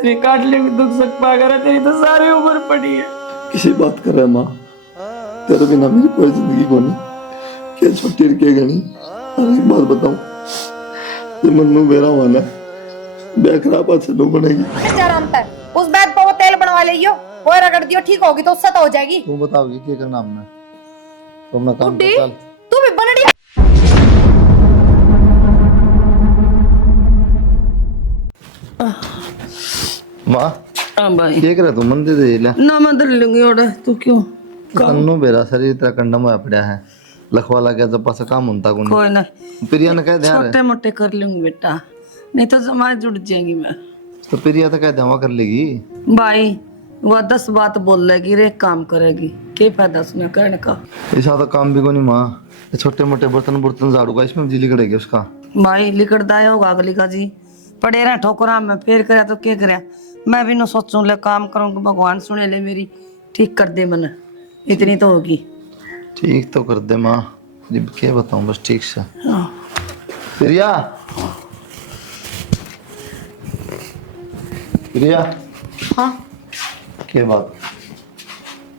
तेरी काट लेंगे दुख सक पाकर तेरी तो सारी उम्र पड़ी है। किसी बात कर रहा है माँ, तेरे बिना मेरी कोई जिंदगी को नहीं। क्या छोटी के गणी। और एक बात बताऊं, ये मन्नू मेरा वाला है, बेकरा पास नो बनेगी। उस बैग पर वो तेल बनवा लियो, वो रगड़ दियो, ठीक होगी तो उससे तो हो जाएगी। तू बताओगी क्या करना हमने? तो अपना काम कर चल। तू भी बनड़ी माँ हाँ भाई क्या करे तू? मंदिर दे ले ना मैं दर लूंगी और तू क्यों तन्नू मेरा शरीर इतना कंडम हुआ पड़ा है, लखवा लगा जब पास काम होता को कोई ना प्रिया ने कह दिया छोटे मोटे कर लूंगी बेटा, नहीं तो जमाए जुड़ जाएंगी मैं। तो प्रिया तो कह दिया कर लेगी भाई वह 10 बात बोल लेगी रे काम करेगी, क्या फायदा उसने कहने का। ऐसा तो काम भी को नहीं माँ, ये छोटे मोटे बर्तन बर्तन झाड़ू का इसमें बिजली कटेगी उसका। भाई लिकड़दा होगा अगली का जी, पड़े रहे ठोकरा में फिर करे तो क्या करे। मैं भी न सोचूं ले काम करूं कि भगवान सुने ले मेरी, ठीक कर दे मन, इतनी तो होगी। ठीक तो कर दे माँ, क्या बताऊं बस ठीक से। हाँ। प्रिया प्रिया हाँ क्या बात?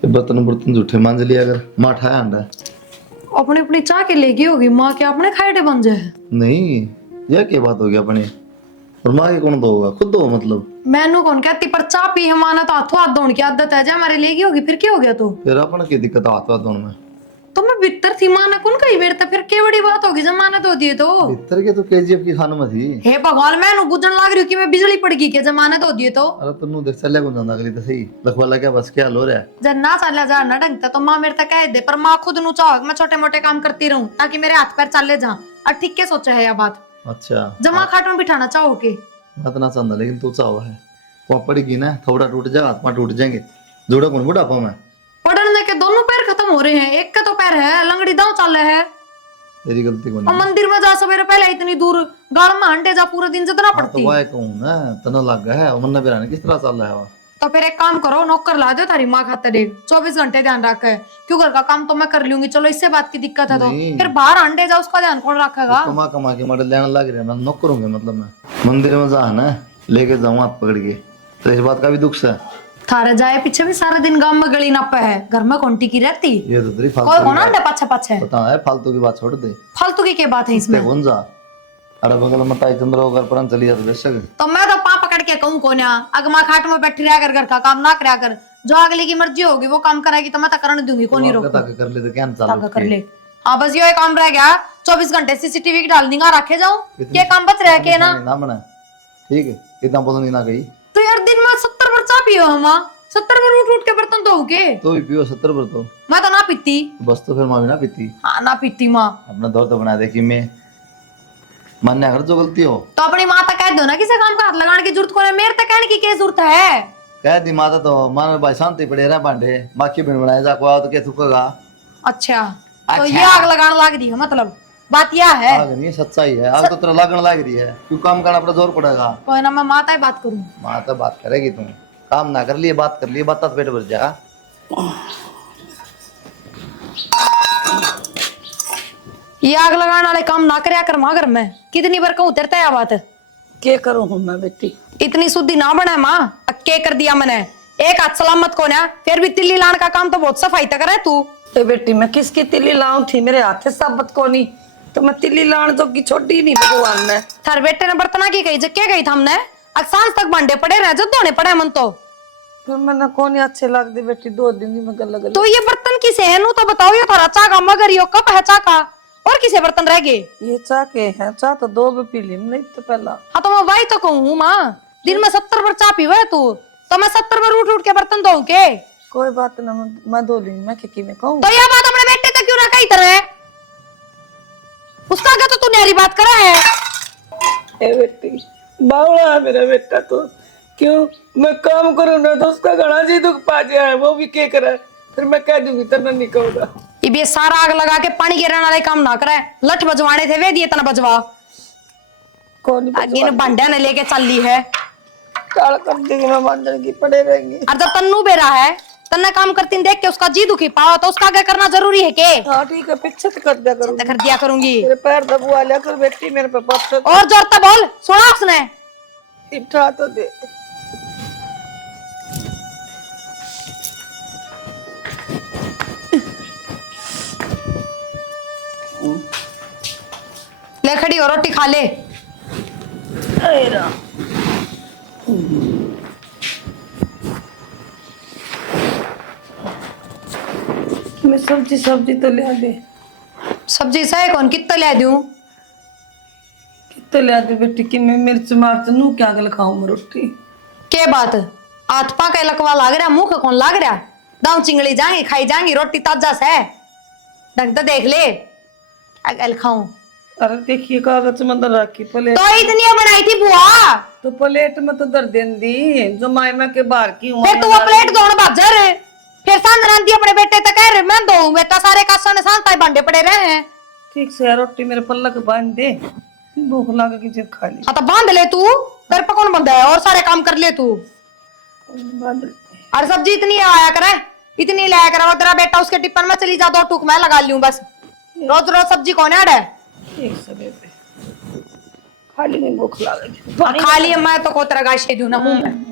ये बर्तन बर्तन जूठे मांज लिया अगर माँ ठाया अंडा अपनी अपनी चाह के लेगी होगी माँ के अपने खाइटे बन जाए। नहीं, यह क्या बात होगी अपनी? और माँ के कौन दो होगा? खुद दो मतलब। मैनू कौन कहती पर चाह पी हमारा तो हाथों हाथ धोने की आदत है, जा हमारे लेगी होगी फिर क्या हो गया? तो फिर अपन की दिक्कत आता दोनों में। तो मैं भीतर थी, माँ ने कौन कही मेरे तो फिर क्या बड़ी बात होगी जब माँ ने धो दिए तो। भीतर के तो केजीएफ की खान में थी। हे भगवान, मैनू बुझन लग रही हूँ कि मैं बिजली पड़ गई के जमाने धो दिए तो। अरे तन्नू देख चले कौन जाना अगली तो सही लखवा लगा बस क्या लो रहा है। जब ना चला जा ना ढंगता तो माँ मेरे तक कह दे, पर माँ खुद नु चाहो मैं छोटे मोटे काम करती रहूं ताकि मेरे हाथ पैर चले जा। और ठीक के सोचा है यह बात, अच्छा जमा खाट में बिठाना चाहो के। मैं तो ना चाहता लेकिन तू चाहो है, वो पड़ेगी ना थोड़ा टूट जा हाथ में टूट जाएंगे। जोड़ा कौन बुढ़ापा में? पढ़ने के दोनों पैर खत्म हो रहे हैं, एक का तो पैर है लंगड़ी दांव चल रहा है। तेरी गलती कौन और है? मंदिर में जा सवेरे पहले इतनी दूर गाड़ में हंडे जा पूरा दिन जितना हाँ, तो पड़ती। वह कहूँ ना तना लग गया है मन बिराने किस तरह चल रहा है वो? तो फिर एक काम करो, नौकर ला दो थारी माँ खाते देख 24 घंटे ध्यान रखा है। क्यों घर का काम तो मैं कर लूंगी, चलो इससे बात की दिक्कत है तो नहीं। फिर बाहर अंडे जा उसका ध्यान कौन रखेगा? कमा कमा के मॉडल लेने लग रहे हैं, मैं नौकर हूँ मतलब मैं मंदिर में जा ना लेके जाऊँ हाथ पकड़ के, तो इस बात का भी दुख है। थारे जाए पीछे भी सारा दिन गांव में गली नापे है, घर में कौन टिकी रहती। ये तो तेरी कोई फालतू कौन अंडे पाछे पाछे पता है, फालतू की बात छोड़ दे। फालतू की क्या बात है इसमें? कौन जा अरे बगल में ताई चंद्र होकर पर चली जाती बेशक। तो मैं तो पाँव पकड़ के कहूँ कोन्या अगमा खाट में बैठी रहा कर, घर का काम ना कराया कर, जो अगली की मर्जी होगी वो काम कराएगी तो मैं तो करने दूंगी, कौन ही रोक कर ले तो क्या ताका कर ले। हाँ बस ये काम रह गया, 24 घंटे सीसीटीवी की डाल दूंगा, रखे जाऊं ये काम बच रह के ना। ना बना ठीक है, इतना बोलने ना गई तो यार दिन में 70 बार चाह पियो हम, 70 बार उठ उठ के बर्तन धो के। तो भी पियो 70 पर तो मैं तो ना पीती। बस तो फिर माँ भी ना पीती। हाँ ना पीती माँ। अपना दौर तो बना दे कि मैं मान्य अगर जो गलती हो तो अपनी माँ तक कह दो ना किसी काम का हाथ लगाने की जरूरत को है, मेरे तक कहने की क्या जरूरत है? कह दी माता तो मान भाई शांति पड़े रहे बांधे बाकी बिन बनाए जा को तो क्या थूकेगा। अच्छा तो ये आग लगाने लग रही है मतलब बात यह है? आग नहीं सच्चाई है, आग तो तेरा लगने लग रही है, क्यों काम करना अपना जोर पड़ेगा। कोई ना मैं माता ही बात करूँ। माता बात करेगी, तुम काम ना कर लिए बात कर लिए बात पेट भर जा। ये आग लगाने वाले काम ना करे कर माँ घर में, कितनी बार कहूँ तेरे तय बात क्या करूं हूं मैं बेटी, इतनी शुद्धि ना बने माँ, अक्के कर दिया मैंने एक हाथ सलामत को ना, फिर भी तिल्ली लाने का काम तो बहुत सफाई तक करे तू। तो बेटी मैं किसकी तिल्ली लाऊं थी, मेरे हाथ से साबत को नहीं, तो मैं तिल्ली लाने तो की छोड़ी नहीं भगवान ने। थार बेटे ने बर्तना की गई जब क्या गई था हमने, सांझ तक भांडे पड़े रहे जो धोने पड़े मन तो। फिर मैंने कौन अच्छे लग दे बेटी, 2 दिन में गल तो ये बर्तन किसे है नु तो बताओ, ये थारा चा का मगर यो कप है चा का, और किसे बर्तन रह गए? ये चाह के है, चाह तो 2 भी पी ली नहीं तो पहला। हाँ तो मैं वही तो कहूँ माँ, दिन में 70 बार चाह पीवे तू, तो मैं 70 बार उठ उठ के बर्तन धोऊं के? कोई बात ना, मैं धो लूंगी, मैं किकी में कहूँ। तो यह बात अपने बेटे तक क्यों रखा इधर है? उसका क्या तो तू न्यारी बात करा है? ए बेटी बावड़ा है मेरा बेटा, तो क्यों मैं काम करूँ ना तो उसका घना जी दुख पा गया है, वो भी क्या करे, फिर मैं कह दूंगी तना नहीं कहूँगा। ये सारा आग लगा के पानी गिराने वाले काम ना करे, लठ बजवाने थे वे दिए तना बजवा। कौन आगे ने भांडा ने लेके चल ली है, काल कर देगी मैं मांजन की पड़े रहेंगे। और जब तन्नू बेरा है तन्ने काम करती देख के उसका जी दुखी पाओ तो उसका आगे करना जरूरी है के? हाँ ठीक है, पीछे तो कर दिया करूंगी, कर दिया करूंगी। मेरे पैर दबुआ लिया कर बेटी, मेरे पे पत्थर और जोर तो बोल, सुना उसने? उठा तो दे। हो रोटी खा ले। अरे राम। मैं सब्जी तो ले दे। सब्जी सही कौन कितना ले दूं? कितने ले दे बेटी कि मैं मिर्च मार नू क्या गल खाऊं मैं रोटी। के बात हाथ पा के लकवा लाग रहा, मुंह कौन लाग रहा? दाऊ चिंगड़ी जाएंगी खाई जाएंगी, रोटी ताजा से ढंग तो देख ले। क्या गल खाऊं? अरे देखिए कागज में अंदर रखी प्लेट, तो इतनी बनाई थी बुआ, तो प्लेट में तो दर देन दी जो मायमा के बाहर की हूं। फिर तू वो प्लेट धोने बाजार फिर सांद रंदी अपने बेटे तक कह रहे मैं धोऊं, बेटा सारे कासन सांता भांडे पड़े रहे हैं। ठीक से यार रोटी मेरे पल्लक बांध दे, भूख लागेगी जब खा ली। हाँ तो बांध ले तू, घर पे कौन बंदा है और सारे काम कर ले तू। बांध ले। और सब्जी इतनी आया करे, इतनी लाया करे, वो तेरा बेटा उसके टिप्पण में चली जा, 2 टूक मैं लगा लूं बस। रोज रोज सब्जी कौन है? एक समय पे खाली नहीं भूख लागेगी। खा लिया मैं तो को तेरा गाय दूं ना मुंह में।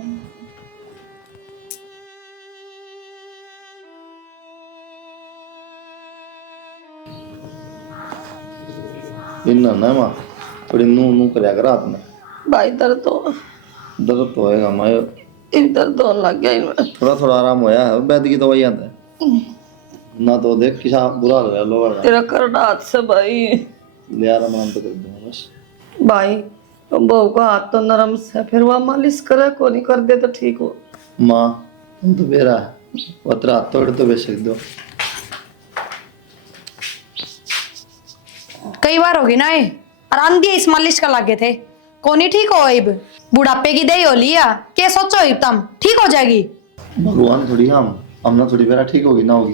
इन्ना ना मां थोड़ी नू करया कर रात में। भाई दर्द दर्द तो होएगा मां, दर्द होने लग गया इनमें। थोड़ा आराम होया है, वैद की दवाई आता है ना, तो देख किसा बुरा हो रहा है लोगों का। तेरा करना हाथ से भाई। ले आराम तो कर दूंगा बस। भाई बहू का हाथ तो नरम से, फिर वह मालिश करे को नहीं कर दे तो ठीक हो। मां तुम तो बेरा है, वो तेरा हाथ तोड़ तो बेच दो। कई बार होगी ना ये, और आंधी इस मालिश का लागे थे कोनी ठीक हो। इब बुढ़ापे की दे हो लिया, के सोचो इब तुम ठीक हो जाएगी। भगवान थोड़ी हम ना थोड़ी बेरा ठीक होगी ना होगी,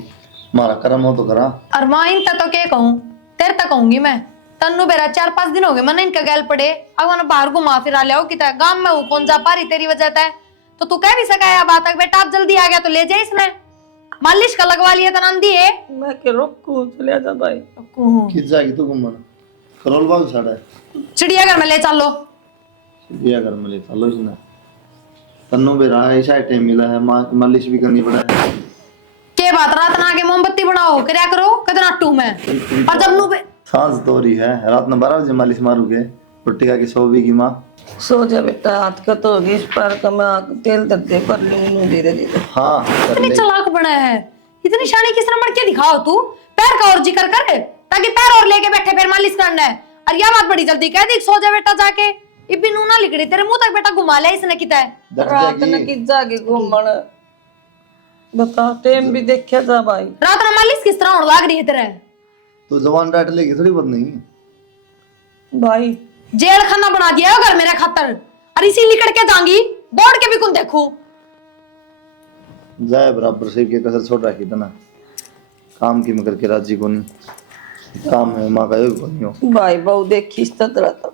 हमारा कर्म हो तो करा। और मां इन तो के कहूं, तेरे तक कहूंगी मैं। तन्नू बेरा 4-5 दिन हो गए मैंने इनका गैल पड़े, अब मैंने बाहर घुमा फिरा लिया कि गांव में हूं, कौन जा पा रही तेरी वजह से। तो तू कह भी सका बात है बेटा, आप जल्दी आ गया तो ले जाए इसने मालिश का लगवा लिया था नंदी है। मैं के रोकू चले जा भाई। किस जाएगी तू घूमने? करोल बाग साड़ा है, चिड़ियाघर में ले चलो। चिड़ियाघर में ले चलो इसने। तन्नू बेरा ऐसा टाइम मिला है, मालिश भी करनी पड़ा है। के बात रात ना के मोमबत्ती बनाओ कर्या करो कदर नाटू में। और जब नू सांस तो रही है, रात में 12 बजे मालिश मारूगे, रोटी का की सोवी की माँ। सो जा बेटा, हाथ का तो होगी, इस पैर का मैं तेल दर्दे कर लूंगी धीरे धीरे। हाँ कर इतनी ले। चालाक बना है, इतनी शानी किस तरह मड़के दिखाओ तू। पैर का और जिक्र कर ताकि पैर और लेके बैठे फिर मालिश करना है। और यह बात बड़ी जल्दी कह दी, सो जा बेटा जाके। इब्बी नूना लिकड़ी तेरे मुंह तक बेटा घुमा लिया इसने किता है। रात न की जाके घूमण बता, टाइम भी देखा जा भाई। रात में मालिश किस तरह होने लग रही है तेरे? तो जवान डांट लेगी थोड़ी बहुत नहीं भाई जेल खाना बना दिया है घर मेरे खातर, और इसी लिकड़ के जाऊंगी दौड़ के भी कौन देखू। जाए बराबर से के कसर छोड़ रखी था ना, काम की मकर के राजी को नहीं, काम है माँ का योग नहीं हो। भाई बहु देख खींचता रहता,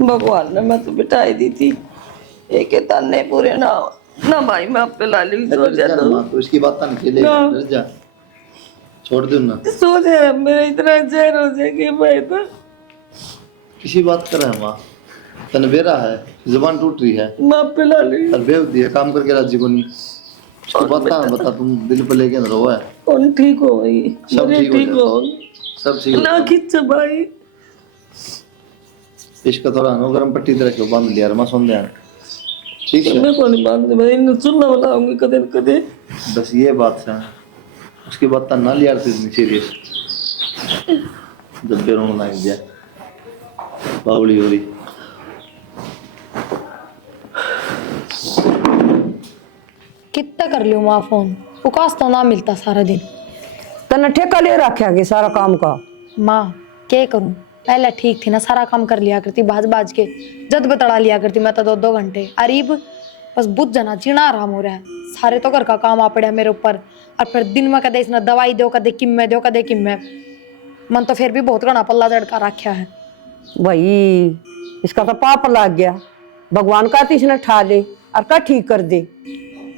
भगवान ने मैं तो बिठाई दी थी, एक ताने पूरे ना हो। ना भाई मैं आप पे ला ली, सो जा तो इसकी बात नहीं चले, डर जा, छोड़ दो ना। सो जा, मेरा इतना जहर हो जाएगी भाई। तो किसी बात कर रहा है माँ, तन बेरा है, जुबान टूट रही है, मैं आप पे ला ली। और बेवती है, काम करके राजी को नहीं। उसको बता तुम दिल पे लेके रो है। कौन ठीक हो गई, सब मेरे ठीक हो हो सब ठीक ना खींच भाई। इसका थोड़ा नो गरम पट्टी तरह के बांध लिया रमा सुन दे, ठीक है। मैं कौन बांध दे भाई, इन सुनना बनाऊंगी कदे कदे। बस ये बात है, उसकी बात ना लिया इतनी सीरियस, जब रोने लग गया बावली हो रही। कितना कर लियो माँ फोन, उकास तो ना मिलता सारा दिन। तने ठेका ले रखा के सारा काम का। माँ क्या करूं, पहले ठीक थी ना, सारा काम कर लिया करती, बाज बाज के जद बतड़ा लिया करती मैं तो 2-2 घंटे। अरीब बस बुझ जाना, जीना आराम हो रहा है, सारे तो घर का काम आ पड़ा मेरे ऊपर। और फिर दिन में कदे इसने दवाई दो, कदे किम्मे दो, कदे किम्मे। मन तो फिर भी बहुत घना पल्ला झड़का रखा है। भाई इसका तो पाप लग गया, भगवान का इसने ठा ले और का ठीक कर दे।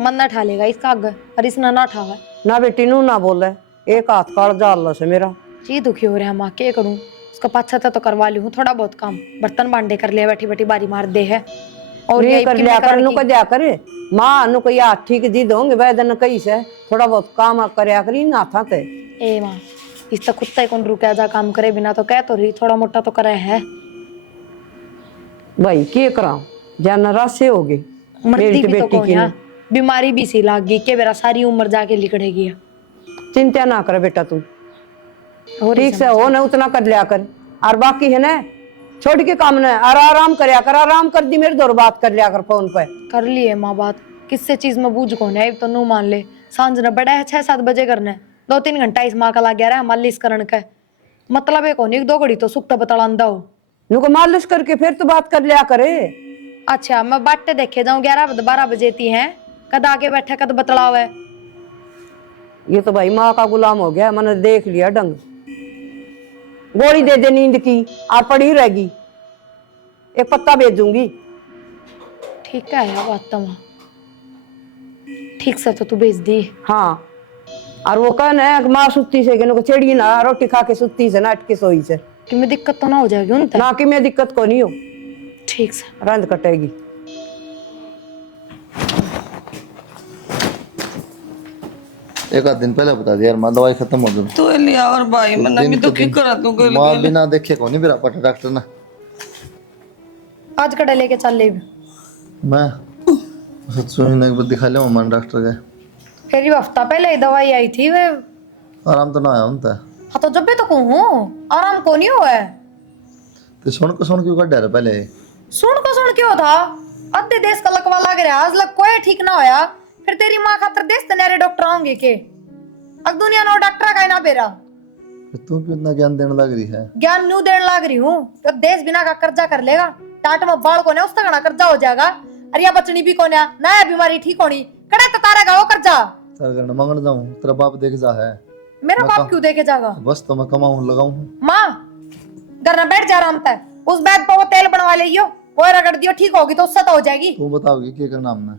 मन ना ठा लेगा इसका आगे, और इसने ना ठावा। ना बेटी नू ना बोले, एक हाथ काल जाल से मेरा जी दुखी हो रहा है माँ, क्या करूं। उसका पाछा तो करवा ली हूँ थोड़ा बहुत काम, बर्तन बांडे कर लिया, बैठी बैठी बारी मार दे है। और ये ये कर लिया कर, नु क्या करे माँ, नु कोई हाथ ठीक दी दोगे वैदन कई से थोड़ा बहुत काम करया करी ना था ते। ए माँ इस तक कुत्ता कौन रुका जा काम करे बिना, तो कह तो रही थोड़ा मोटा तो करे है। भाई के करा जान राशे हो गए मरती मेरी भी तो बेटी कौन की है, बीमारी भी सी लाग गई के मेरा सारी उम्र जाके लिखड़ेगी। चिंता ना कर बेटा तू और ठीक से हो ना उतना कर लिया कर और बाकी है ना छोड़ के काम ना और आराम करया कर आराम कर दी मेरे दौर बात कर लिया कर फोन पे कर लिए माँ बात किससे चीज में बूझ कौन है तो नू मान ले सांझ न बड़ा है 6-7 बजे करना है 2-3 घंटा इस माँ का लग गया रहा मालिश करण का मतलब है कौन 1-2 घड़ी तो सुख तो बतलांदा हो। नुको मालिश करके फिर तो बात कर लिया करे। अच्छा मैं बाटे देखे जाऊं 11-12 बजे थी हैं कद आके बैठे कद बतलाव है। ये तो भाई माँ का गुलाम हो गया मैंने देख लिया ढंग गोली दे दे नींद की और पड़ी रहेगी एक पत्ता भेजूंगी। ठीक है यार बात तो माँ ठीक से तो तू भेज दी। हाँ और वो कहना है कि माँ सुत्ती से कि चेड़ी ना रोटी खा के सुत्ती से ना अटके सोई से कि मैं दिक्कत तो ना हो जाएगी उन तक ना कि मैं दिक्कत को नहीं हो ठीक से रंद कटेगी। एक आध दिन पहले बता दिया यार माँ दवाई खत्म हो गई तो लिया और भाई मैं भी तो की करा तू माँ बिना देखे को नहीं मेरा पटा डॉक्टर ना आज कड़ा लेके चल ले मैं सोचने के बाद दिखा लिया मन डॉक्टर गए फिर ये हफ्ता पहले ही दवाई आई थी वे आराम तो ना आया उनता हाँ तो जब भी तो कहूँ आराम को नहीं हुआ है तो सुन क्यों कर डर पहले सुन क्यों था अद्धे देश का लकवा लग रहा आज लग कोई ठीक ना होया फिर तेरी माँ खातर देश तनारे डॉक्टर आऊंगे के अब दुनिया नो डॉक्टर का ही ना बेरा तू क्यों इतना ज्ञान देने लग रही है ज्ञान न्यू देने लग रही हूँ तो देश बिना का कर्जा कर लेगा टाट में बाल को उसका घना कर्जा हो जाएगा अरे या बचनी भी कोन्या नया बीमारी ठीक होनी कड़े तो तारेगा वो कर्जा सर करना मांगने जाऊं तेरा बाप देख जा है मेरा बाप क्यों देखे जाएगा बस तो मैं कमाऊं लगाऊं माँ घर में बैठ जा आराम तक उस बैग पर वो तेल बनवा लियो वो रगड़ दियो ठीक होगी तो उससे तो हो जाएगी। तू बताओगी क्या करना हमने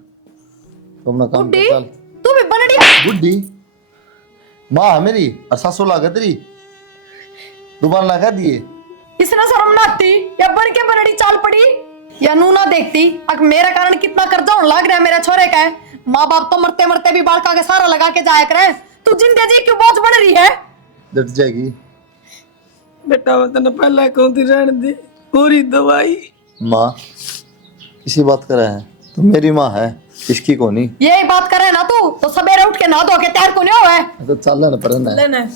तुमने काम कर चल तू भी बनड़ी बुड्ढी माँ है मेरी और सासू लागे तेरी दोबारा लगा दिए इसने शर्म ना आती या बन के बनड़ी चाल पड़ी या नू ना देखती अब मेरे कारण कितना कर्जा होने लग रहा है मेरे छोरे का है माँ बाप तो मरते मरते भी बाल का सारा लगा के जाया करे तू जिंदे जी क्यों बोझ बन रही है डट जाएगी बेटा मैं तेने पहले कहूँ थी रहने दी पूरी दवाई माँ किसी बात कर रहा है तो मेरी माँ है इसकी को नहीं यही बात करे ना तू तो सवेरे उठ के नहा धो के तैयार को नहीं हुआ है तो चल ना पर ना लेना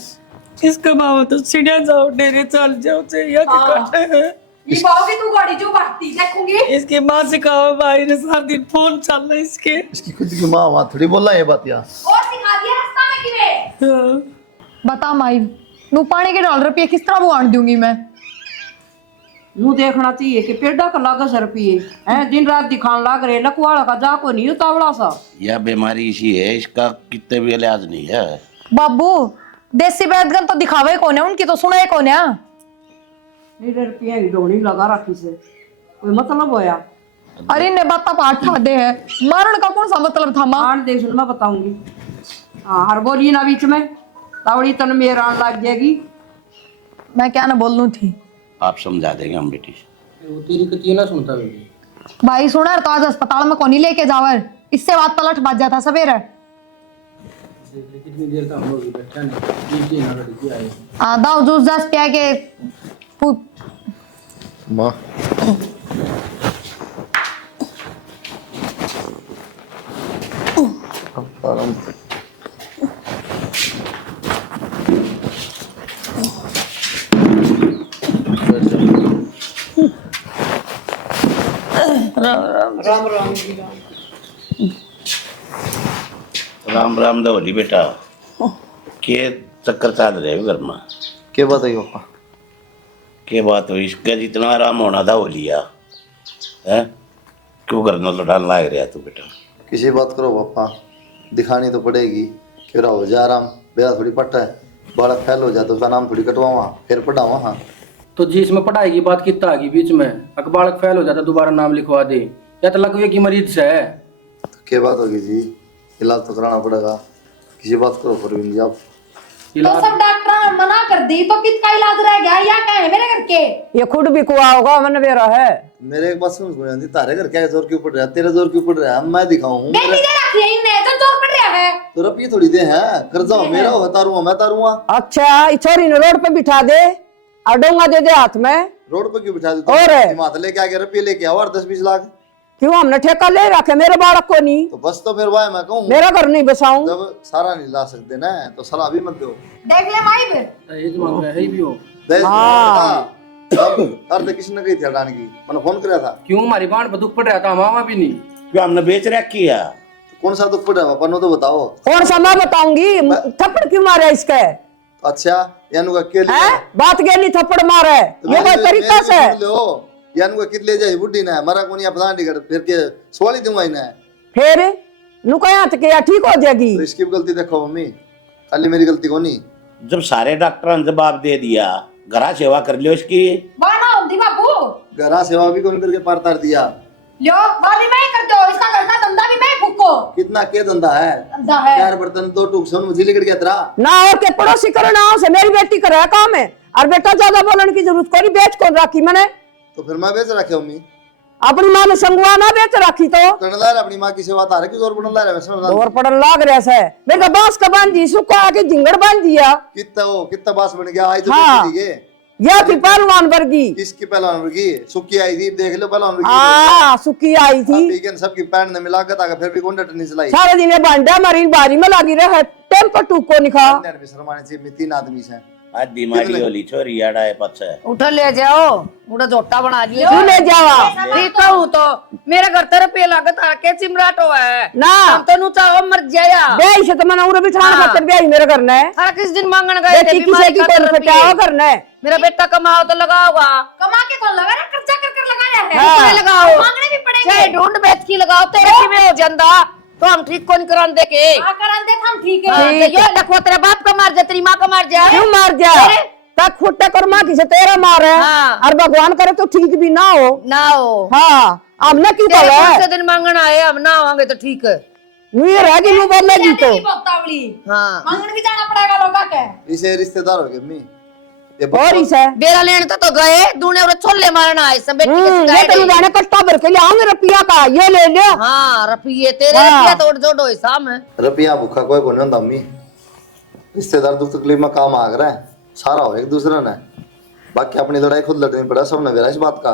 इसका बाबा तो सीढ़िया जाओ डेरे चल जाओ चाहिए कि कटे हैं ये बाओगी तू गाड़ी जो बढ़ती देखूंगी इसकी माँ से कहा भाई ने सारा दिन फोन चल रहा है इसके इसकी खुद की माँ वहाँ थोड़ी बोला ये बात यार और सिखा दिया रास्ता में किवे हाँ। बता माई नू पानी के $1 किस तरह बुआण दूंगी मैं नू देखना चाहिए कि पेड़ा का लागा सर पिए है दिन रात दिखाने लग रहे लकवाड़ा का जा को नहीं उतावड़ा सा यह बीमारी इसी है इसका कितने भी इलाज नहीं है। बाबू देसी वैद्यगन तो दिखावे कौन है उनकी तो सुनाए कौन है रुपया की डोनी लगा रखी से कोई मतलब होया अरे ने बाता पाठ ठा दे है मारण का कौन सा मतलब था मां आन देख मैं बताऊंगी। हाँ हर बोली ना बीच में तावड़ी तन मेरा आन लग जाएगी। मैं क्या ना बोलूं थी आप समझा देंगे हम बेटी वो तेरी कती ना सुनता बेटी भाई सुना तो आज अस्पताल में कौन ही लेके जावर इससे बात पलट बाज जाता सवेरे कितनी देर का हम लोग बैठा नहीं नीचे ना लड़की आए आधा जूस जस पिया के माँ आराम राम राम दौली बेटा के चक्कर चाल रहे हो घर में क्या बात है पापा के बात हुई इसका जितना आराम होना था हो लिया है क्यों करना तो डाल लाग रहा तू बेटा किसी बात करो पापा दिखानी तो पड़ेगी क्यों हो जा आराम बेरा थोड़ी पट्टा है बालक फैल हो जाए तो उसका नाम थोड़ी कटवावा फिर पढ़ावा हाँ तो जी इसमें पढ़ाई की बात कितना आ गई बीच में अखबार फेल हो जाता दोबारा नाम लिखवा दे या तो लकवे की मरीज से है क्या बात होगी जी इलाज तो कराना पड़ेगा किसी बात करो परवीन जी आप तो सब डॉक्टर मना कर दी तो किसका इलाज रह गया या क्या है मेरे घर के ये खुद भी कुआ होगा मन बेरा है मेरे एक बात समझ में आती तारे घर क्या जोर क्यों पड़ रहा है तेरा जोर क्यों पड़ रहा है मैं दिखाऊं बेटी दे रखी है इनने तो जोर पड़ रहा है तो रुपये थोड़ी दे हैं कर्जा मेरा हो तारूंगा मैं तारूंगा अच्छा ये छोरी ने रोड पे बिठा दे और डोंगा दे दे हाथ में। रोड पे क्यों बिठा और दे? माथ लेके आ गया, रुपये लेके आओ और 10-20 लाख। क्यों हमने ठेका ले रखे मेरे बालक को नहीं? तो बस तो फिर वाह मैं कहूँ, मेरा घर नहीं बसाऊं। जब सारा नहीं ला सकते ना तो सलाह भी मत दो। देख ले माई बे, ये जो मांग रहा है ये भी हो। अर्ध किसने कही थी हटाने की? मैंने फोन किया था। क्यों हमारी बाण पर दुख पड़ रहा था, मामा भी नहीं। क्यों हमने बेच रखी है? कौन सा दुख पड़ा पापा, तो बताओ। कौन सा मैं बताऊंगी? थप्पड़ क्यों मारे इसके? अच्छा यानु का के है बात गेली थप्पड़ मारे, ये कोई तरीका से? यानु का कित ले जाए बुड्ढी ना मरा कोनी अपना टिकट फिर के सवाल ही दूंगा इन्हें। फिर नुकया तो क्या ठीक हो जाएगी? तो इसकी भी गलती देखो मम्मी, खाली मेरी गलती को नहीं। जब सारे डॉक्टर ने जवाब दे दिया, घरा सेवा कर लियो इसकी। बाना होती बाबू, घरा सेवा भी कौन करके पार तार दिया। लो वाली मैं कर दो, इसका घर का धंधा भी मैं फूको। कितना के धंधा है? धंधा है 4 बर्तन 2 टूक से मुझे लिकड़ गया तेरा ना और के पड़ोसी करे ना से मेरी बेटी करे काम है। और बेटा ज्यादा बोलने की जरूरत कोई, बेच कौन राखी मैंने? तो फिर मैं बेच रखे मम्मी। अपनी माँ ने संगवा ना बेच रखी तो करनदार अपनी माँ की सेवा तार की जोर पड़नदार है वैसे और पड़न लाग रहा से। मेरे बांस का बांध दी, सुखा आके झिंगड़ बांध दिया। कितना बास बन गया आज तो हाँ। बेच दी है। यह थी पहलवान वर्गी। किसकी पहलवान वर्गी? सुक्की आई थी, देख लो पहलवान वर्गी। हाँ सुखी आई थी, वीकेंड सबकी पैंट ने मिला के ताकि फिर भी कौन डट नहीं चलाई। सारे दिन ये बांधा मारी बारी में लगी रहे, टेम्पर टूक को निखा। अंदर भी शर्माने चाहिए, 3 आदमी से आज दिमागी होली छोरी याड़ा है पछ है। उठा ले जाओ, उड़ा झोटा बना दियो। तू ले जावा ठीक कहूँ तो मेरे घर तेरे पे लागत आके चिमराट हुआ है ना, हम तो नु चाहो मर जाया। बेई से तो मैंने उरे बिठाना हाँ। खातर बेई मेरे घर ने। हर किस दिन मांगन गए थे बेटी किसे बीमारी की खातर कौन रुपये। फटाओ करने? मेरा बेटा कमाओ तो लगाओगा, कमा के कौन लगा रहा, खर्चा कर कर लगा रहा है। हाँ। रुपये लगाओ, मांगने भी पड़ेंगे। चाहे ढूंढ बेच की लगाओ, तेरे की में हो ਜਾਂਦਾ तो हम ठीक कौन करान दे के। हाँ करान दे हम ठीक है। हाँ, तो ये देखो तेरा बाप का मार जा, तेरी माँ का मार जा। क्यों मार जा? तक खुट्टा कर माँ किसे तेरा मार है। हाँ। और भगवान करे तो ठीक भी ना हो। ना हो हाँ हमने की तेरे बोला कौन से दिन मांगन आए, हम ना आवांगे तो ठीक है। नुई रहेगी नु बोलेगी तो। भक्तावली हाँ मांगने भी जाना पड़ेगा लोगा के। इसे रिश्तेदार हो गए मम्मी। ये और इसे बेरा लेने तो गए दूने और छोले मारना आए सब बेटी के ये सिखाए तो जाने कट्टा भर के ले आऊंगे रुपया का, ये ले ले। हाँ रफिये तेरे हाँ। रफिया तोड़ जोड़ो हिसाब में। रुपया भूखा कोई बोने होता मम्मी। रिश्तेदार दुख तकलीफ में काम आ रहा है, सारा हो एक दूसरे ने। बाकी अपनी लड़ाई खुद लड़नी पड़ा, सब ने इस बात का।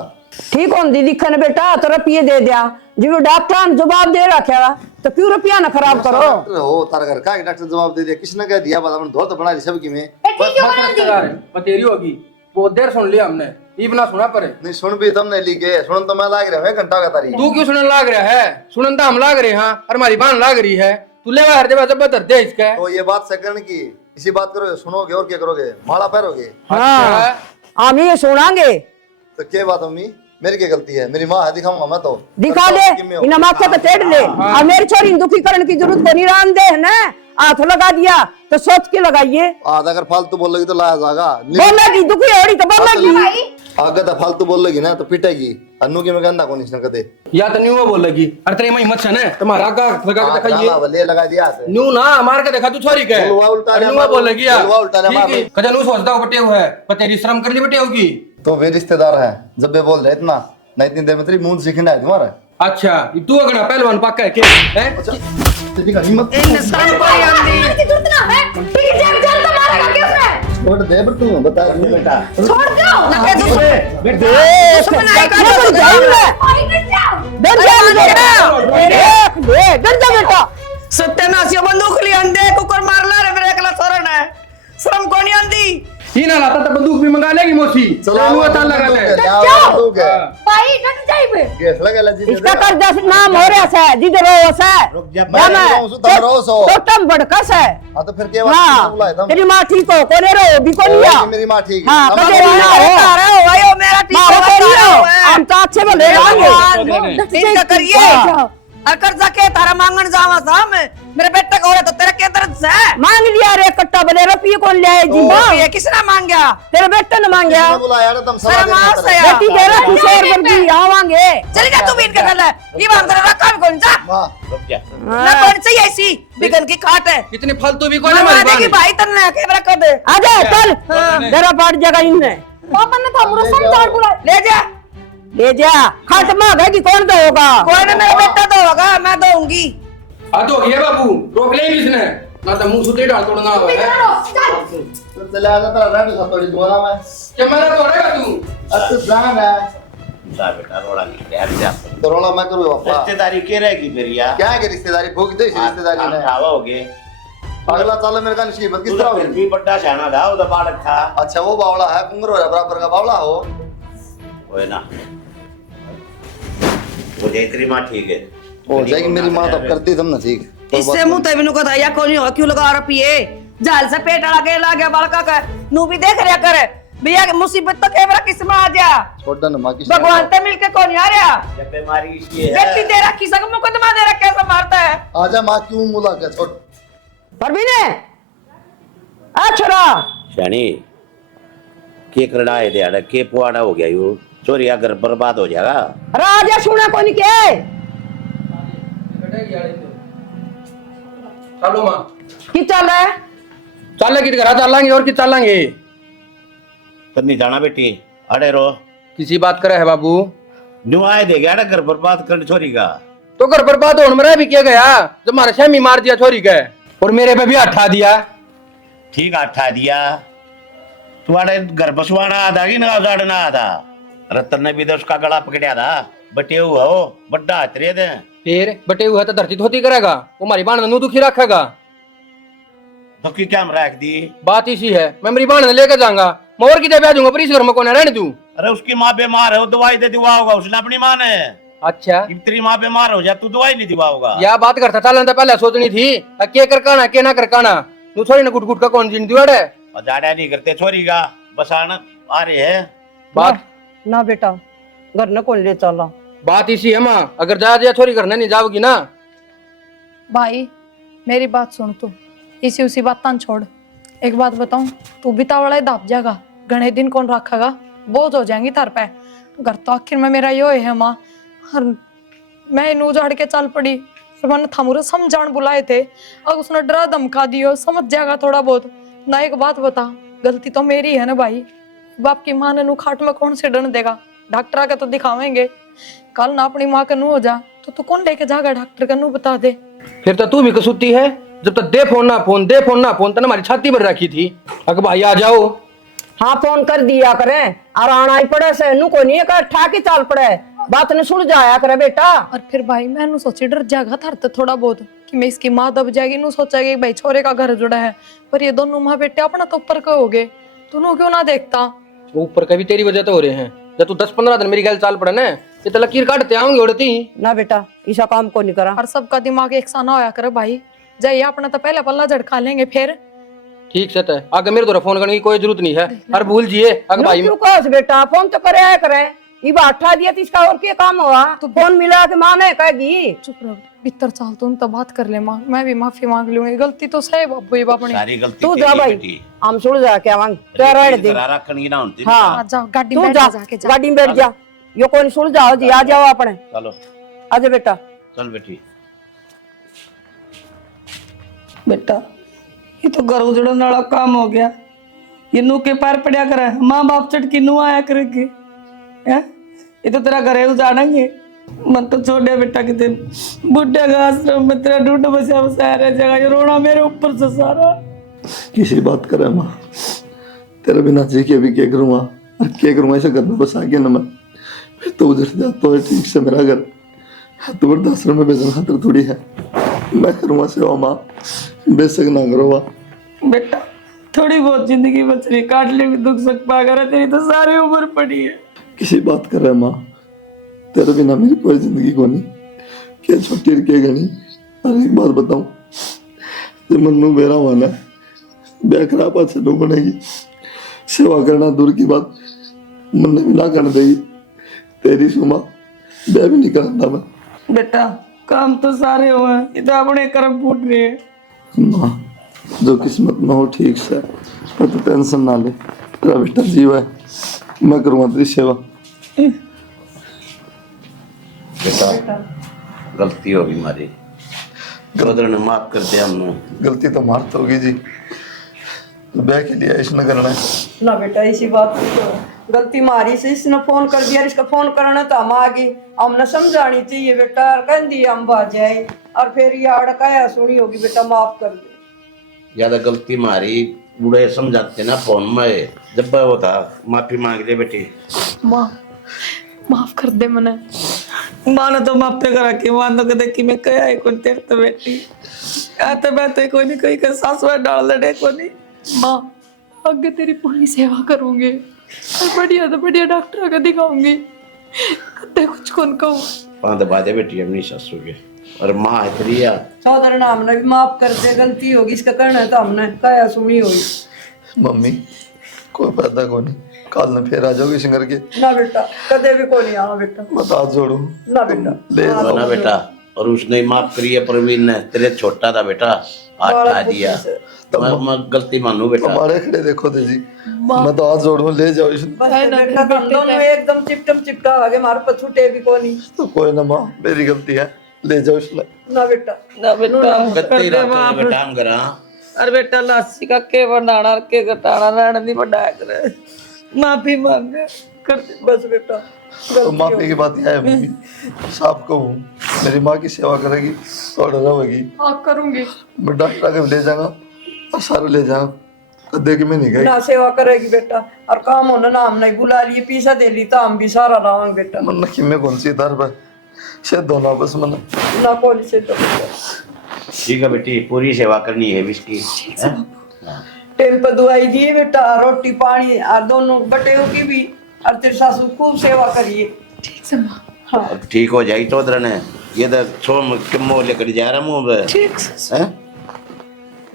ठीक होंदी दिखन बेटा तो रुपये दे दिया, जो डॉक्टर ने जवाब दे रखा तो क्यों रुपया ना खराब करो? डॉक्टर हो तारा घर का डॉक्टर जवाब दे दिया, किसने कह दिया? बात हमने धोर तो बना ली सबकी में। ठीक क्यों बना दी? पतेरी होगी बहुत देर सुन लिया हमने, ये बना सुना पर नहीं सुन भी तुमने ली के, सुन तो मैं लाग रहा है घंटा का तारी। तू क्यों सुनने लाग रहा है? सुनन तो हम लाग रहे हैं और हमारी बाण लाग रही है। तू ले हर जब जब धरते इसका। तो ये बात सेकंड की, इसी बात करोगे, सुनोगे और क्या करोगे? माला पैरोगे। हाँ हम ये सुनांगे। तो क्या बात मम्मी, मेरी क्या गलती है? मेरी माँ है, दिखाऊंगा मैं तो। दिखा दे इन माथे पे टेढ़ ले। और मेरी छोरी दुखी करने की जरूरत को नहीं, रान दे है ना, हाथ लगा दिया तो सोच के लगाइए। आज अगर फालतू बोलेगी तो लाया जाएगा। बोलेगी दुखी हो रही तो बोलेगी। अगर तो फालतू बोलेगी ना तो पिटेगी। अन्नू की मैं गंदा कौन इसने कदे। या तो न्यू वो बोलेगी, अरे तेरी माँ हिम्मत है तुम्हारा आगा लगा के दिखाइए। ले लगा दिया हाथ। न्यू ना मार के देखा तू छोरी के। बोलवा उल्टा ले न्यू मारो, बोलेगी यार। बोलवा उल्टा ले मारो। ठीक है, कदे न्यू सोचता हूँ बटे हुआ है, पर तेरी शर्म कर ली बटे होगी। तो वे रिश्तेदार है, जब वे बोल रहे इतना नहीं, इतनी देर में तेरी मुंह सीखना है तुम्हारा। अच्छा तू अगड़ा पहलवान पक्का है के हैं? तेरी का हिम्मत इन शर्म कोई आंधी की जरूरत ना है। ठीक है जब तो मारेगा क्यों से? छोड़ दे पर तू बता दे बेटा। छोड़ दो लगे तू दुश्मन आई कर आई डर जाओ। डर जा बेटा। सत्यानाशियों बंदूक ली अंधे कुकर मार ला रे मेरे अकला सोरन है। शर्म कोई नहीं आंधी। ही ना लाता तो बंदूक भी मंगा लेगी मोसी। चलो न्यू ताल लगा दे। बंदूक है, भाई डर जाइबे। गैस लगा ले जी। इसका कर्जा नाम हो रहा है जिधर रो से रुक जा, मैं रहूं सो तुम रहो सो। तो तुम भड़कस है। हां तो फिर क्या बात बुलाए तुम? तेरी माँ ठीक हो कोने रो भी कोनिया। मेरी माँ ठीक है। हाँ हमारी कदे ना हो अरे हो भाई मेरा ठीक मारो कोनिया है। हम तो अच्छे भले रहेंगे। ठीक करिए और कर्जा के तारा मांगन जावा साम मेरे बेटे को तो तेरे के दर्द से मांग लिया रे कट्टा बले रुपये कौन ले आए जी? ये किसने मांगा? तेरे बेटे ने मांगा। किसने बुलाया ना तुम सलाह शर्म देना से तरह। बेटी कह रहा किशोर वर्गी आवांगे। चल जा तू भी इनके घर ये बात तेरा रखा कौन जा माँ रुक जा। ना कौन सी ऐसी बिगन की खाट है इतनी फालतू भी कौन है मरवा हमारी देगी बाण? भाई तन्ने कैमरा कर दे आजा चल जरा पाट जगह इनने पापा ने तो मुझे समझाड़ बुला। ले जा ले जा। खट मांगेगी कौन दो होगा? कोई ना मेरा बेटा तो होगा मैं दूंगी। आ तो ये बाबू रोक ले इसने। ना तो मुंह सुते डाल तोड़ना हुआ है। तो चले आजा तेरा रेड सा थोड़ी दुआ मैं क्या मेरा तोड़ेगा तू? अब तो जान है जा बेटा रोड़ा निकले अब जा तो रोला मैं करूँ पापा रिश्तेदारी के रहेगी फिर यार क्या है कि रिश्तेदारी भूख दे रिश्तेदारी हम ने खावा हो गए अगला साल मेरे का नसीबत किस तरह फिर होगी भी बड्डा शाना था उधर बालक था अच्छा वो बावला है कुंगर हो बराबर का बावला हो वो ना वो तेरी माँ ठीक है हो जाएगी मेरी माँ तो करती तुम ना ठीक इससे मुंह ते बिनु कथा या कोनी हो क्यों लगा रपिए जाल से पेट अड़ा के लागे बालका का नु भी देख रिया करे भैया मुसीबत तो केवरा किस्म आ जा छोड़ ना माँ की भगवान ते मिलके कोनी आ रहा जब बीमारी इसकी है व्यक्ति दे रखी सक मुकदमा दे रखा कैसा मारता है आजा माँ क्यों मुला के छोड़ परवीने आ छोरा शानी के करड़ाए दिहाड़ा के पुआड़ा हो गया यू चोरी अगर बर्बाद हो जाएगा राजा सुना कोनी के चलो माँ की चल रहा है चल कि घर चलेंगे और कि चलेंगे करनी जाना बेटी अड़े रो किसी बात करे है बाबू न्यू आए दे गया घर बर्बाद कर छोरी का तो घर बर्बाद होने मेरा भी क्या गया जब हमारे शमी मार दिया छोरी के और मेरे पे भी अट्ठा दिया ठीक अट्ठा दिया तुम्हारे घर बसवाना आधा कि ना उजाड़ना आधा रतन ने भी तो उसका गला पकड़ा था बटे हुआ हो बड्डा हतरे थे फिर बटे हुआ तो धरती धोती करेगा वो हमारी बाण नू दुखी रखेगा तो की क्या रख दी बात इसी है मैं मेरी बाण लेकर जाऊंगा मोर की दे दूंगा पर इस घर में कौन रहने तू अरे उसकी माँ बीमार है वो दवाई दे दिवा होगा उसने अपनी माँ ने अच्छा तेरी माँ बीमार हो जाए तू दवाई नहीं दिवा होगा या बात करता चल तो पहले सोचनी थी के करकाना के ना करकाना तू थोड़ी ना गुट गुट का कौन जिन दिवाड़ है और जाड़ा नहीं करते छोरी का बसाना आ रहे है बात ना बेटा घर न कौन ले चला बात इसी है माँ अगर जा जा छोरी करने नहीं जाओगी ना भाई मेरी बात सुन तू इसी उसी बात तान छोड़ एक बात बताऊं तू भी तावड़ा दाप जाएगा घने दिन कौन रखेगा बोझ हो जाएंगी थार पे घर तो आखिर में मेरा यो है माँ और मैं इनू उजाड़ के चल पड़ी फिर मैंने थमुरे समझान बुलाए थे अब उसने डरा धमका दियो समझ जाएगा थोड़ा बहुत ना एक बात बता गलती तो मेरी है ना भाई बाप की माँ ने नू खाट में कौन से डन देगा डॉक्टर आके तो दिखावेंगे कल ना अपनी माँ का नू हो जा तो तू कौन लेके जाएगा डॉक्टर का नू बता दे फिर तो तू भी कसूती है जब तक दे फोन ना फोन तो हमारी छाती पर रखी थी अगर भाई आ जाओ हाँ फोन कर दिया करे और आना ही पड़े से नू को नहीं कर ठा के चल पड़े बात ने सुन जाया करे बेटा और फिर भाई मैं नू सोची डर जाएगा थार तो थोड़ा बहुत कि मैं इसकी माँ दब जाएगी नू सोचेगी भाई छोरे का घर जुड़ा है पर ये दोनों माँ बेटे अपना तो ऊपर का हो गए तू नू क्यों ना देखता वो ऊपर कभी तेरी वजह तो हो रहे हैं जब तू 10-15 दिन मेरी गल चाल पड़े ना ये तो लकीर काटते आऊंगी उड़ती ना बेटा ऐसा काम को नहीं करा और सबका दिमाग एक सा ना होया करे भाई जाइए अपना तो पहले पल्ला झड़का लेंगे फिर ठीक से है आगे मेरे द्वारा फोन करने की कोई जरूरत नहीं है और भूल जिए अगर नू भाई क्यों कहो बेटा फोन तो करे आया करे ये बात ठा दिया तो इसका और क्या काम हुआ तो फोन मिला के माँ ने कहेगी चुप रहो भीतर चाल तो तो बात कर ले माँ मैं भी माफी मांग लूंगी गलती तो सही बाबू अपनी सारी गलती तू तेरी जा भाई बेटी। हम सुन जा के आवांगे क्या रह दे रखनी ना होती हाँ जाओ गाड़ी तू में जा जाके जा गाड़ी में बैठ जा यो कौन सुन जाओ जी आ जाओ अपने चलो आजा बेटा चल बेटी बेटा ये तो घर उजड़ने वाला काम हो गया ये नू के पैर पड़ा करे माँ बाप चटकी नू आया करेगी हैं ये तो तेरा घर है उजाड़ेंगे मन तो छोड़े बेटा के दिन बुढ़े का आश्रम में तेरा ढूंढ बसा बसा रह जाएगा ये रोना मेरे ऊपर से सारा किसी बात करे माँ तेरे बिना जी के भी क्या करूँगा और क्या करूँगा ऐसा घर में बस आ गया ना मैं तो उधर जाता हूँ ठीक से मेरा घर तो वृद्धाश्रम में भेजना खातर थोड़ी है मैं करूँगा सेवा माँ बेशक ना करो बेटा थोड़ी बहुत जिंदगी बच रही काट ले भी दुख सक पाएगा तेरी तो सारी उम्र पड़ी है किसी बात कर रहे माँ तेरे बिना मेरी कोई जिंदगी को नहीं क्या छोटी के गणी और एक बात बताऊं जब मन्नू मेरा वाला है बेखरा पास से बनेगी सेवा करना दूर की बात मन भी ना करने देगी तेरी सुमा बे भी नहीं करता मैं बेटा काम तो सारे हुए हैं ये तो अपने कर्म फूट रहे हैं माँ जो किस्मत में हो ठीक से पर तो टेंशन ना ले तेरा बेटा जीव है मैं करूँगा तेरी सेवा बेटा गलती होगी हमारी ब्रदर ने माफ कर दिया हमने गलती तो मार तो होगी जी ब्याह के लिए ऐसा न करना है ना बेटा ऐसी बात नहीं तो गलती मारी से इसने फोन कर दिया इसका फोन करना तो हम आगे हमने समझानी चाहिए बेटा और कह दी हम बात जाए और फिर ये अड़काया सुनी होगी बेटा माफ कर दे ज्यादा गलती मारी बूढ़े समझाते ना फोन में जब वो था माफी मांग ले बेटी माँ माफ कर दे मने। मानो तो मापे करा कि मान तो कदे कि मैं कया है कौन तेरे तो बेटी आते बैठे कोई नहीं कोई का सास में डाल लड़े कोई नहीं। माँ आगे तेरी पूरी सेवा करूंगी और बढ़िया डॉक्टर का दिखाऊंगी। कते कुछ कौन कहूँ। पांच बादे बेटी अपनी ससुर के और माँ है प्रिया चौधरी नाम ने भी माफ कर दे, गलती होगी इसका करना है तो हमने कया सुनी होगी। मम्मी कोई पैदा को नहीं, कल न फिर आ जाओगी सिंगर के। ना बेटा कदे भी कोई नहीं आवा बेटा, मत हाथ जोड़ू ना बेटा। ले जाओ। ना बेटा और उसने माफ करी है प्रवीण ने तेरे छोटा था बेटा हटा दिया मैं गलती मानू बेटा हमारे खड़े देखो थे जी, मैं तो हाथ जोड़ू ले जाओ इसने। बस बेटा तुम दोनों एकदम चिपटा आगे मार पर छूटे भी कोई नहीं। तो कोई ना माँ मेरी गलती है, ले जाओ इसने। ना बेटा ना बेटा कत्ती रात में बेटा हम करा अरे बेटा लासी का के बनाना और के घटाना रहना नहीं बढ़ाया करे माफी मांग कर दे बस बेटा। तो माफी की बात यह है मम्मी, साहब को हूँ मेरी माँ की सेवा करेगी तो रहेगी। हाँ करूंगी। मैं डॉक्टर के ले जाऊंगा और सारे ले जाऊंगा कदे की मैं नहीं गई। ना सेवा करेगी बेटा और काम होना ना हम नहीं बुला लिए पीसा दे ली तो हम भी सारा रहांगे बेटा। मन की मैं कौन सी दर पर से दोनों बस मन ना कौन से तो ठीक है बेटी पूरी सेवा करनी है इसकी टाइम पर दवाई दिए बेटा, रोटी पानी और दोनों बटेओं की भी और तेरे सासू खूब सेवा करिए। ठीक से माँ। हाँ ठीक हो जाएगी चौधरी ने ये तो सोम किमो लेकर जा रहा मुंह पे ठीक से हैं?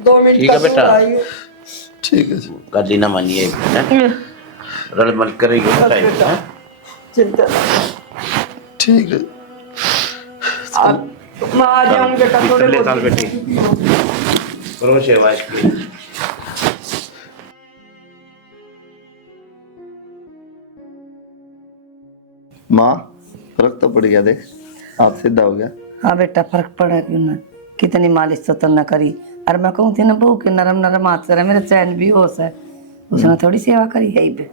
2 मिनट ठीक है का बेटा। दूर आई हो। ठीक है जी। गलती ना मानिए रल मल करेगी बस बेटा बेटा हैं? चिंता ठीक है और मैं आ जाऊंगी बेटा थोड़े पिछले साल बहुत। बेटी करो सेवा इसकी माँ फर्क तो पड़ गया, देख हाथ सीधा हो गया। हाँ बेटा फर्क पड़ा क्यों ना, कितनी मालिश तो न करी। और मैं कहूँ थी ना बहू के नरम नरम हाथ से रहा, मेरा चैन भी होश है, उसने थोड़ी सेवा करी है पे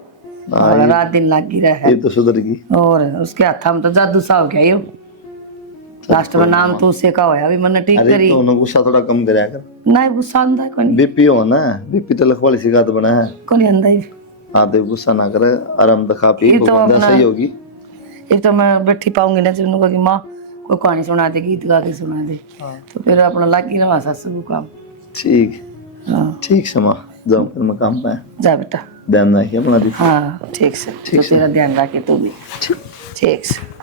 और रात दिन लगी रहा ये है। तो सुधर गई। और उसके हाथ में तो जादू सा हो गया यो। लास्ट में नाम तो उसे का होया, अभी मैंने ठीक अरे करी। तो उन्हें गुस्सा थोड़ा कम कराया कर। नहीं गुस्सा आंदा है कोनी बीपी हो ना, बीपी तो लखवाली शिकायत बना है। कोनी आंदा ही। हाँ तो गुस्सा ना करे, आराम से खा पी ये तो बंदा अपना- सही होगी। एक तो मैं बैठी पाऊंगी ना, उन्होंने कहा कि माँ कोई कहानी सुना दे, गीत गा के सुना दे, तो फिर अपना लग ही रहा सासू को काम। ठीक हाँ ठीक से माँ जाओ फिर मैं काम पे जा बेटा। ध्यान रखिए अपना। हाँ ठीक से, तो तेरा ध्यान रखे तू भी। ठीक से।